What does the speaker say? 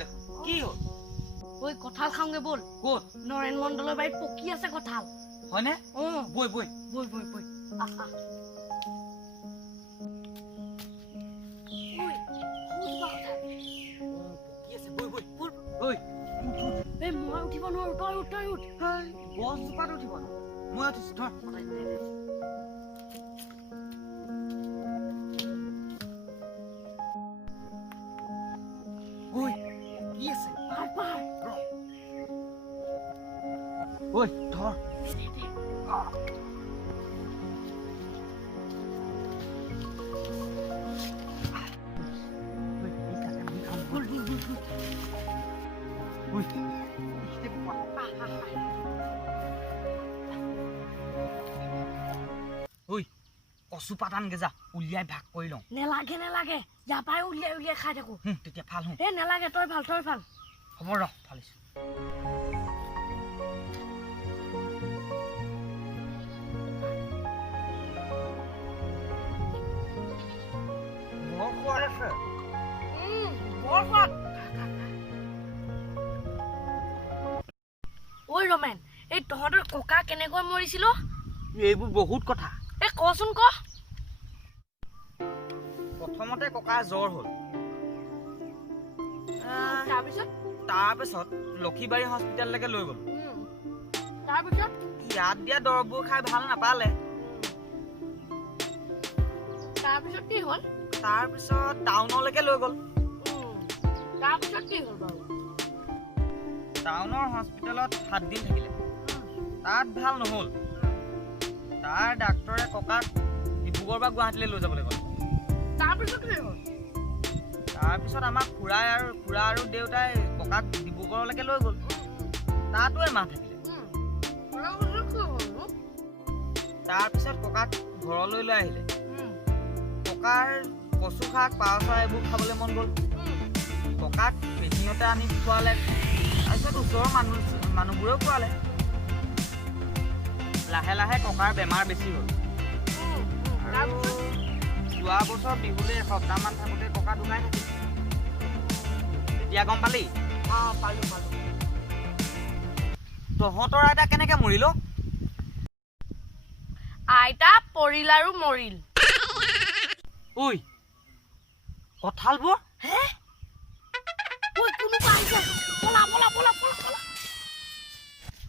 দেখোন কি হ'ল ওই কঁঠাল খাওঁগে বল ক'ত নৰেন মণ্ডলৰ বাৰীত পকি আছে কঁঠাল হয়নে বৈ বৈ বৈ বৈ বৈ আহা ওই পকি আছে বৈ বৈ ঐ এই মই উঠিব নোৱাৰো তই উঠ গছজোপাত উঠিব ন মই উঠিছো ধৰ ঐ কি আছে পাৰ ঐ ধৰ কচু পাত আনগে যা উলিয়াই ভাগ কৰি লওঁ নেলাগে ইয়াৰ পৰাই উলিয়াই খাই থাকো তেতিয়া ভাল হওঁ এই নেলাগে তই ভাল হ'ব ৰ ভালিছো বৰ সোৱাদ আছে বৰ সোৱাদ ঐ ৰমেন এই তহঁতৰ ককা কেনেকৈ মৰিছিল এইবোৰ বহুত কথা এই কচোন ক প্ৰথমতে ককাৰ জ্বৰ হ'ল তাৰপিছত লক্ষীবাৰী হস্পিটেললৈকে লৈ গ'লো ইয়াত দিয়া দৰৱবোৰ খাই ভাল নাপালে তাৰপিছত টাউনলৈকে লৈ গ'ল টাউনৰ হস্পিটেলত 7 দিন থাকিলে তাত ভাল নহ'ল তাৰ ডাক্তৰে ককাক ডিব্ৰুগড় বা গুৱাহাটীলৈ লৈ যাবলৈ ক'লে তাৰপিছত আমাক খুৰা আৰু দেউতাই ককাক ডিব্ৰুগড়লৈকে লৈ গ'ল তাতো এমাহ থাকিলে তাৰপিছত ককাক ঘৰলৈ লৈ আহিলে ককাৰ কচু শাক পাৰ চৰাই এইবোৰ খাবলৈ মন গ'ল ককাক পেহীহঁতে আনি খোৱালে তাৰপিছত ওচৰৰ মানুহবোৰেও খোৱালে লাহে লাহে ককাৰ বেমাৰ বেছি হ'ল যোৱা বছৰ বিহুলৈ এসপ্তাহমান থাকোঁতে ককা ঢুকাই থাকিল এতিয়া গম পালি পালো তহঁতৰ আইতা কেনেকে মৰিল আইতা পৰিল আৰু মৰিল ঐ কঁঠালবোৰ হে ঐ কোনোবা আহিছে পলা